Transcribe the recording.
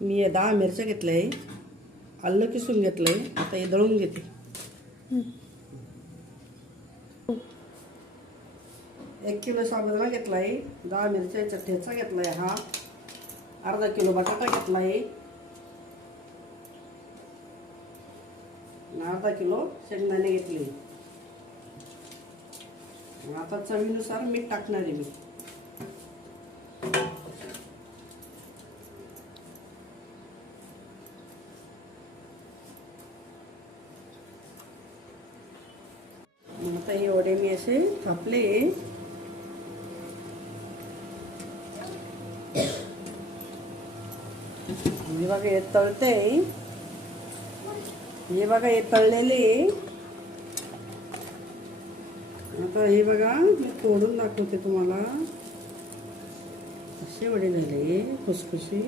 मी 10 मिरच्या घेतल्या आहे, आलं किसून घेतलं आहे. आता हे दळून घेते. 1 किलो साबुदाणा घेतला आहे, 10 मिरच्याचा ठेचा घेतला आहे, हा अर्धा किलो बटाटा घेतला आहे, अर्धा किलो शेंगदाणे घेतले. आता चवीनुसार मीठ टाकणार आहे मी. आता हे वडे मी असे थापले. हे बघा हे तळते, हे बघा हे तळलेले. आता हे बघा मी तोडून दाखवते तुम्हाला. असे वडे झाले खुसखुशी.